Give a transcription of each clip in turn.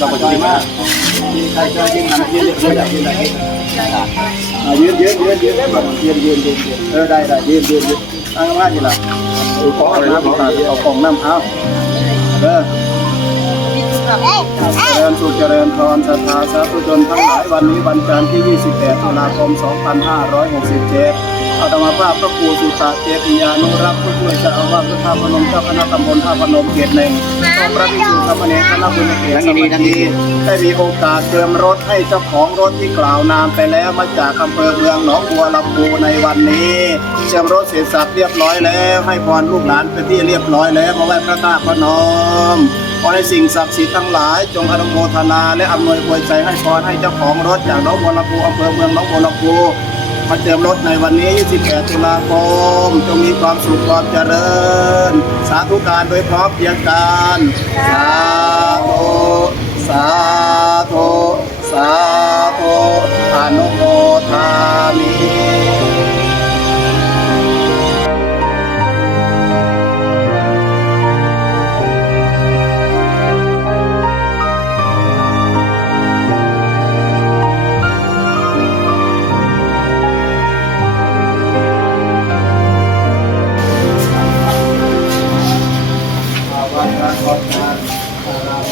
มากจับใจมากยืนใจใจยืนหันยืนยืนยืนยืนยืนอ่ายืนยืนยืนยืนได้แบบยืนยืนยืนเออได้ได้ยืนยืนยืนตั้งมากทีละเอาของอะไรนะเอาของน้ำเอาเด้อเจริญสุขเจริญพรศรัทธาสาธุชนทั้งหลายวันนี้วันจันทร์ที่ 28 ตุลาคม 2567 อาตมาภาพพระครูสุตะเจติยานุรักษ์ผู้ช่วยเจ้าอาวาสพระธาตุพนมเจ้าคณะตำบลท่าพนมเขตหนึ่งองค์พระภิกษุสามเณรคณะบุญเขตสมัครีได้มีโอกาสเติมรถให้เจ้าของรถที่กล่าวนามไปแล้วมาจากอำเภอเมืองหนองบัวลำพูในวันนี้เชื่อมรถเสร็จสับเรียบร้อยแล้วให้พรลูกหลานเป็นที่เรียบร้อยแล้วมาไหว้พระธาตุพนมขอให้สิ่งศักดิ์สิทธิ์ทั้งหลาย จงอนุโมทนาและอำนวยอวยใจให้พรให้เจ้าของรถจากหนองบัวลำพูอำเภอเมืองหนองบัวลำพู มาเติมรถในวันนี้ 28 ตุลาคม จงมีความสุขความเจริญ สาธุการโดยพร้อมเพรียงกัน สาธุ สาธุ สาธุอนุโมทามิ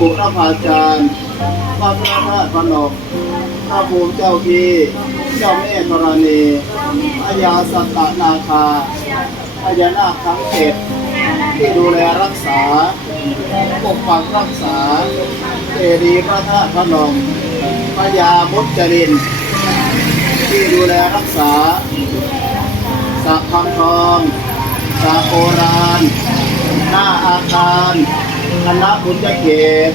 บุรพาจารย์พระพระธาตุพระนมพระภูมิเจ้าที่เจ้าแม่ธรณีพญาสัตตนาคาพญานาคทั้งเจ็ดที่ดูแลรักษาปกปักรักษาเจดีย์พระธาตุพนมพญามุจริน ที่ดูแลรักษาสระพังทองสระโบราณ หน้าอาคาร คณะบุญเกต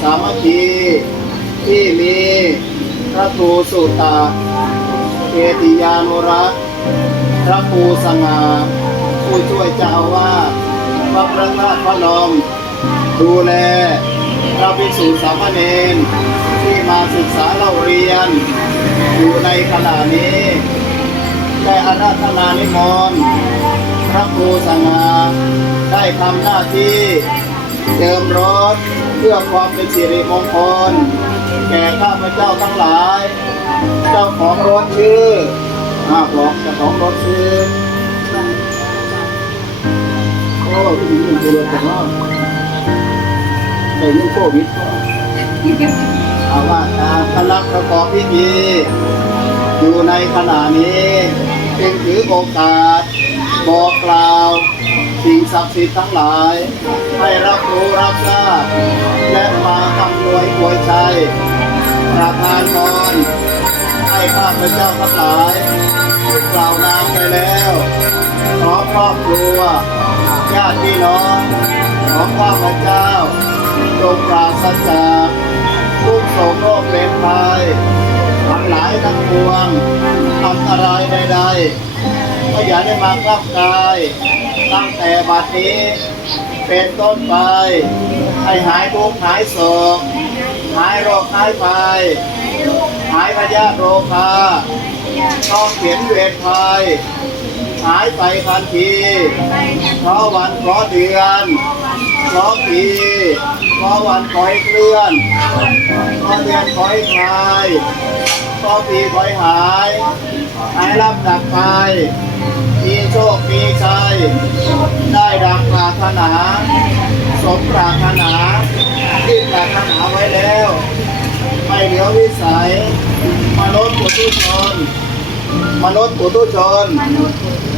สามัคคีที่มีพระครูสุตาเกติยานุรักษ์พระครูสง่าผู้ช่วยเจ้าอาวาสวัดพระธาตุพระนมดูแลพระภิกษุสามเณรที่มาศึกษาเล่าเรียน อยู่ในขณะนี้ได้อาราธนานิมนต์พระครูสง่าได้ทำหน้าที่ เจิมรถเพื่อความเป็นสิริมงคล แก่ข้าพเจ้าทั้งหลาย เจ้าของรถชื่ออาบอกเจ้าของรถชื่อโอ้ยมีเงินเดือนแต่ว่าแต่เรื่องโควิดก็เอาว่าตามคณะประกอบพิธีอยู่ในขณะนี้จึงถือโอกาสบอกกล่าว สิ่งศักดิ์สิทธิ์ทั้งหลาย ให้รับรู้รับทราบและมาคำนวยอวยชัยประทานพรให้ข้าพเจ้าทั้งหลายกล่าวนามไปแล้วขอครอบครัวญาติพี่น้องของข้าพเจ้าจงปราศจากทุกโศกโรคเป็นภัยทั้งหลายทั้งปวงอันตรายใดๆ ก็อย่าได้มากลับกาย ตั้งแต่บัดนี้ เป็นต้นไป ให้หายทุกข์หายโศกหายโรคหายภัยหายพยาธิโรคาต้องเขียนเวทภัย หายไปทันทีเพราะวันเพราะเดือนเพราะปีเพราะวันคอยเคลื่อนเพราะเดือนคอยคลายเพราะปีคอยหายหายรับดักไปมีโชคมีชัยได้ดังปรารถนาสมปรารถนาที่ปรารถนาไว้แล้ว ไม่เหลือวิสัยมนุษย์ปุถุชนมนุษย์ปุถุชน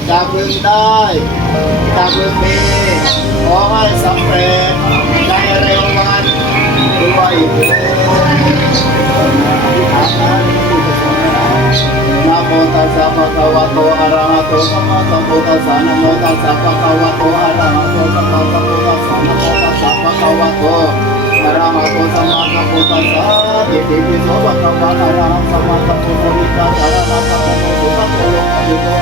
จะพึงได้จะพึงมีขอให้สำเร็จในเร็ววันด้วยเถิดนะโมตัสสะภะคะวะโตอะระหะโตสัมมาสัมพุทธัสสะนะโมตัสสะภะคะวะโตอะระหะโตสัมมาสัมพุทธัสสะนะโมตัสสะภะคะวะโตอะระหะโตสัมมาสัมพุทธัสสะอิติปิโสภะคะวะอะระหะสัมมาสัมพุทธัสสะนะโมตัสสะภะคะวะโตอะระหะโตสัมมาสัมพุทธัสสะ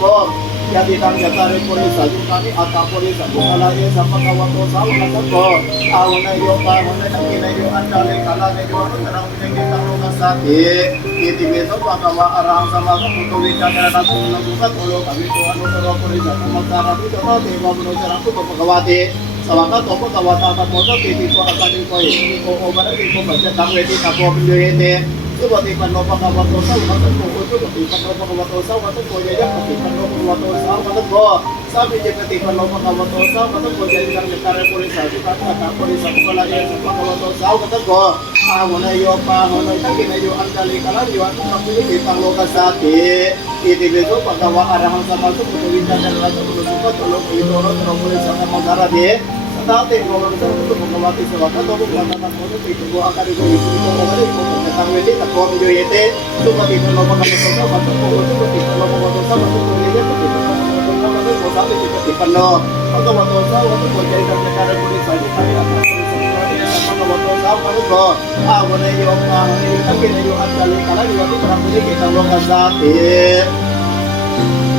Lord. यदिदं यतरिपुरे सयुकानि अतपुरे सकुकलये सम्पकवतो सावनसको आवनयो पावननकिनयो अञ्चले कलनयो अनुतरं विजङ्गितरोगस्सति इति वेदो भगवा अरां समागमुतो विचरणकुलकुलकुलो कवितो अनुतरो पुरि सकुमकारपितो देवमनुचरं कुतो भगवते Salamat po po, tawatan mo to, titi po, asali ko, hindi ko, o marami ko, masyadang wedi na po, bilyoyete, makipan dati, mga sa gusto mo kamati sa waka, doon mo matatak mo nito, itubuha ka rin ng isip mo, kung ano, mo yung na mga sa bato ko, so matito na mga sa bato ko, yete, matito na ko, sabi ko, pati pano, ang kawato sa waka, kung kaya ko rin sa iyo, kaya ah, wala yung, ah, ang kinayo at dali ka lang, yung parang kulit, itawag ka sa atin.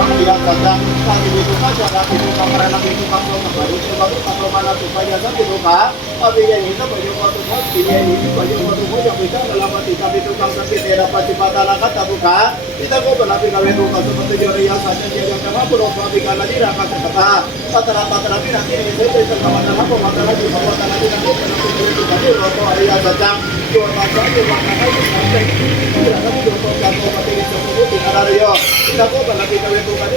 kami kita dagang kami itu saja tapi bukan karena itu kamu baru baru atau mana supaya tapi lupa tapi yang itu banyak waktu bos ini ini banyak waktu bos yang bisa dalam hati kami itu kamu tapi tidak dapat cepat alakat tak buka kita kok berlaku kami itu kamu seperti jari yang saja dia yang kamu belum kami karena dia akan itu di bawah tanah di kamu itu tadi waktu hari yang saja jual pasar jual pasar itu sampai itu kamu jual pasar kamu pasti itu kamu tidak ada yo kita kok berlaku kami itu tadi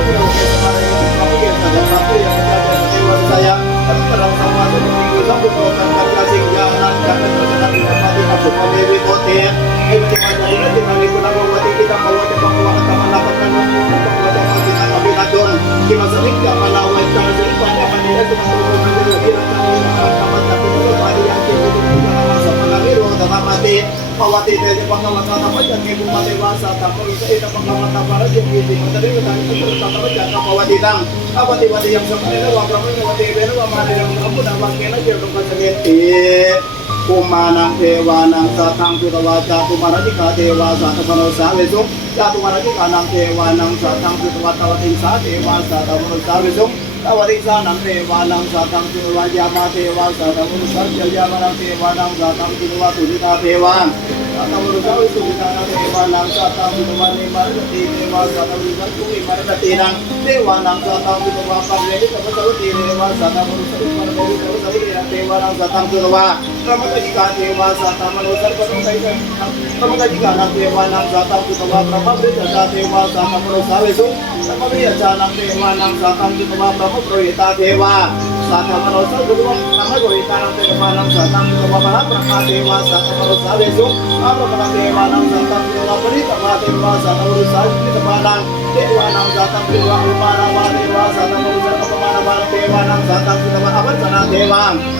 awati tanya pangamata tapat dan kibung mati wasa tapor itu ita pangamata para yang gini materi ketani terus tapat jangka awati lang awati wati yang sebenarnya wakramen awati beno wamari lang kamu dan wakena jodoh kasengit kumanang dewanang satang pitawa jatu maradika dewa sata manusa lesung jatu maradika nang dewanang satang pitawa tawating sa dewa sata manusa lesung tawating sa nang dewanang satang pitawa yama dewa sata manusa jayamanang dewanang satang pitawa tulita dewan കത്തമുഴുകൾ സുഖിതാണ് ദേവാലാം കാത്താമിതുമാർ ദേവാ കഥമുഴുകൾ സുഖിമരണത്തിനാം ദേവാലാം കാത്താമിതുമാ പറഞ്ഞത് തമസവ ദേവാ സദമുരുസരി പറഞ്ഞത് തമസവ ദേവാലാം കാത്താമിതുമാ പ്രമതജികാ ദേവാ സാത്താമനുസർ പറഞ്ഞു പ്രമതജികാലാം ദേവാലാം കാത്താമിതുമാ പ്രമതജികാ ദേവാ സാത്താമനുസാവേസു പ്രമതജികാലാം ദേവാലാം കാത്താമിതുമാ പ്രമപ്രോയതാ ദേവാ นนะอัมพุทธวังเกนะเจตุปัสสะเกติ กุมานังเทวานังสัทธังพุทธวาจาตุมาราธิกาเทวาสัตตมโนสาเวสุจาตุมาราธิกานังเทวานังสัทธังพุทธวาตวติสาเทวาสัตตมโนสาเวสุตวติสานังเทวานังสัทธังพุทธวายามาเทวาสัตตมโนสาเจยามานังเทวานังสัทธังพุทธวาตุลิตาเทวาสัตตมโนสาเวสุลิตานังเทวานังสัทธังพุทธวานิมารติเทวาสัตตมโนสาตุวิมารตินังเทวานังสัทธังพุทธวาปัจเจกสัพพะติเทวาสัตตมโนสาวิมารติเทวานัง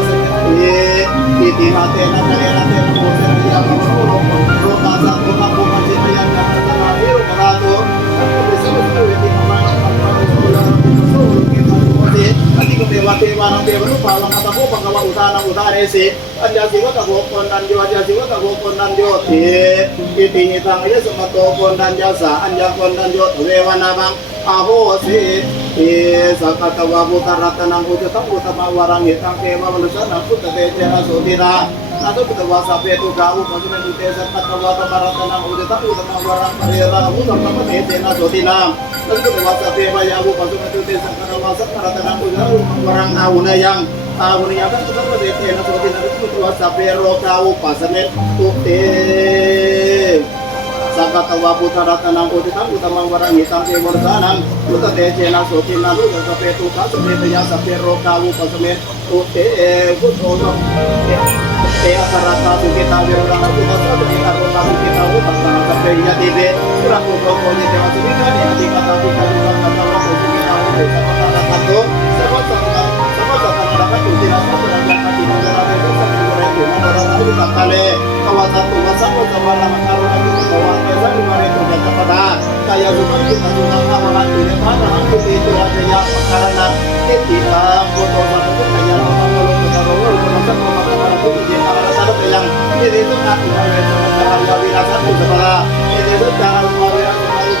Anjang siwa kagokon dan jiwa jiwa kagokon dan jiwa ti ti ti ngitang aja sama tokon dan jasa anjang kon dan jiwa tuwe wana bang aho si ติสักตะวะบุตรรัตนังอุจตังอุตมาวารังเหตังเทวะมนุษย์นักพุทธเตเจนะโสตินะนาตุพุทธวาสัพเพตุกาอุปัจจุบันตุเตสักตะวาตมรัตนังอุจตังอุตมาวารังปริราหุตัมมะเตเจนาสอตินานาตุพุทธวาสัพเพมายาอุปัจจุบันตุเตสักตะวาสัพพรัตนังอุจตังอุตมาวารังอาวุนยังอาวุนยังตุสัพเพเตนะโสตินาตุพุทธวาสัพเพโรกาอุปัสสเมตุเต sangka tawa putra rata nang uti tang uta mang warang i tang kei warta nang uta te che nang so ti nang tu ka sa pe te ya e, e, e sa tu ke tang we rata tu ka sa pe ka ro ya te be ura ku to ko ni te wa tu ni ka ni a ti ka ta ti ka tu ka ta ta satu nomor satu satu sama lama kalau lagi kawan desa mana itu jatuh pada kaya rumah kita juga kawalan dunia tanah aku itu aja ya karena kita foto satu itu kaya lama kalau kita ini itu kan itu ini itu jalan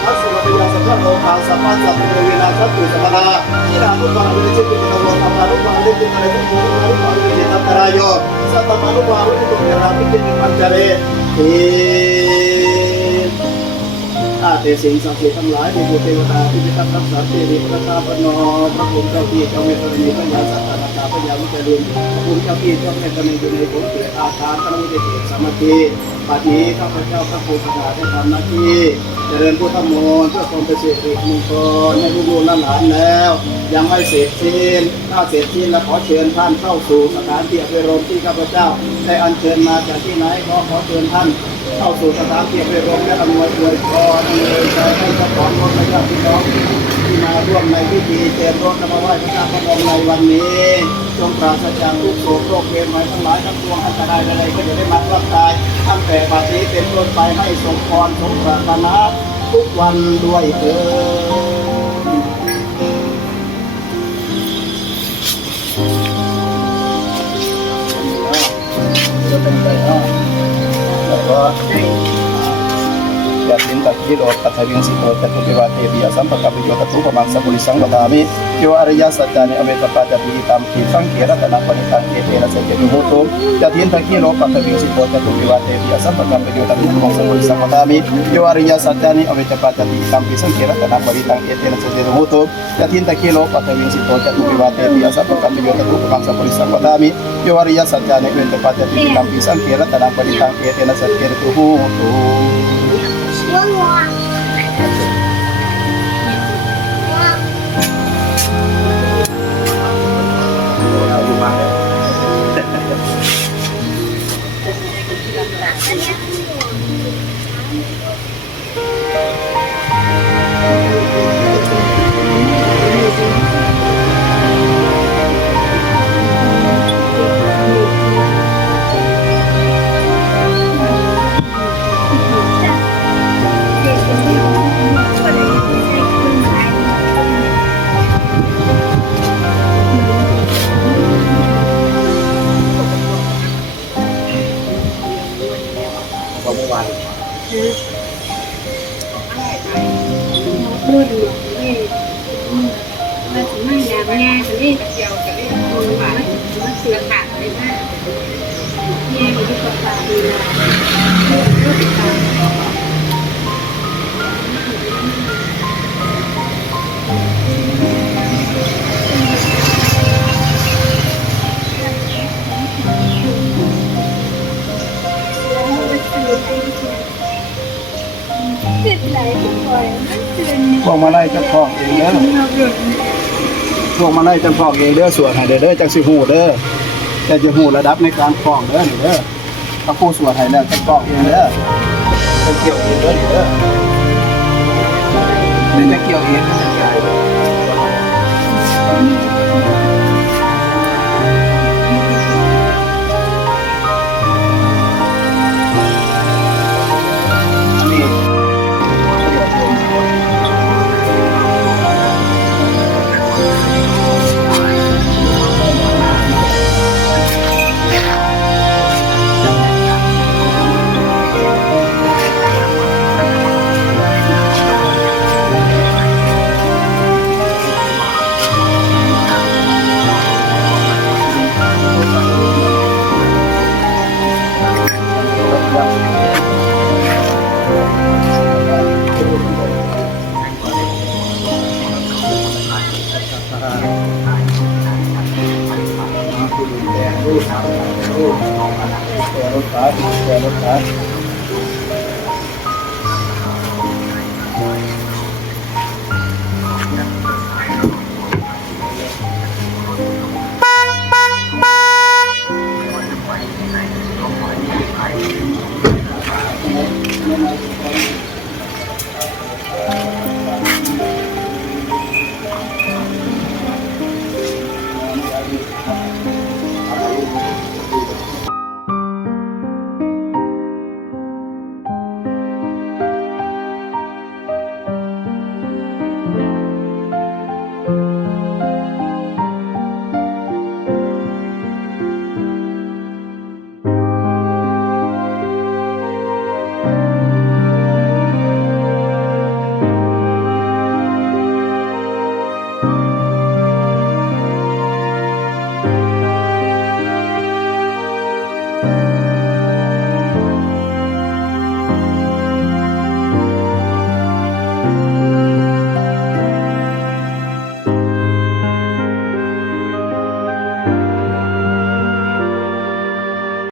orang itu negara lain kita kale kawasan kawasan sama lama karo lagi kawasan desa di mana itu jatuh pada kaya rumah kita juga kawalan dunia mana itu itu aja ya karena kita foto foto itu kaya lama kalau kita roll kalau kita mau makan itu dia karena ada yang ini itu aku kalau itu cara gawi rasa itu sebelah ini itu cara gawi rasa pas seperti yang sekarang kalau sama satu gawi rasa itu sebelah tidak aku kalau itu kita mau makan baru kita itu baru baru kita terayo sama baru baru itu terapi kita mencari eh อาเตสิงสังเกตทั้งหลายในบุตรเทวดาที่พิทักษ์รักษาเทวีพระนาพนอพระคุณเจ้าที่เจ้าเมตตานีพระยาสัตตานาคา พระยาวิจารุนพระคุณเจ้าที่เจ้าเมตตานีอยู่ในผลเกิดอาคารตั้งวิเดชสามัคคีปัจนี้ข้าพเจ้าพระภูมิาได้ทำหน้าที่เจริญพุทธมนต์เพื่อความเป็นสิริมงคลในลูกหลานแล้ว ยังไม่เสร็จสิ้นถ้าเสร็จสิ้นแล้วขอเชิญท่านเข้าสู่สถานที่อภิรมที่ข้าพเจ้าได้อัญเชิญมาจากที่ไหนก็ขอเชิญท่านเข้าสู่สถานที่ไปรวมและอำนวยอวยพรอำนวยใจให้กับของคนและญาติพี่น้อง มาร่วมในพิธีเจริญรถนำมาไหว้พระเจ้าพระองค์ในวันนี้ จงปราศจากทุกโศกโรคเวรภัยทั้งหลายทั้งปวงอันตรายใดๆก็จะได้มารับกายตั้งแต่บัดนี้เป็นต้นไปให้สมพรสมปรารถนาทุกวันด้วยเถิดจะเป็นไปได้แล้วก็ yatim takdir or kata si kota kubiwat ebia sampai kami juga tuh pemangsa polisang pada kami yo area sedani kami terpada di tam kisang kira tanah penikang kira saja dihutu yatim takdir or kata si kota kubiwat ebia sampai kami juga tuh pemangsa polisang pada kami yo area sedani kami terpada di tam kisang kira tanah penikang kira saja dihutu yatim takdir or kata si kota kubiwat ebia sampai kami juga tuh pemangsa polisang pada kami yo area sedani kami terpada di tam kisang kira tanah penikang kira saja dihutu Ngựa. พวกมาไล่จะพอกเองเด้อพวกมาไล่จะพอกเองเด้อสวดให้เด้อเด้อจักสิหูเด้อแต่จะหูระดับในการพอกเด้อเด้อถ้าผู้สวดให้แล้วจะพอกเองเด้อจะเกี่ยวเองเด้อเด้อนี่จะเกี่ยวเองไม่ใช่อั Pero pa, pero pa.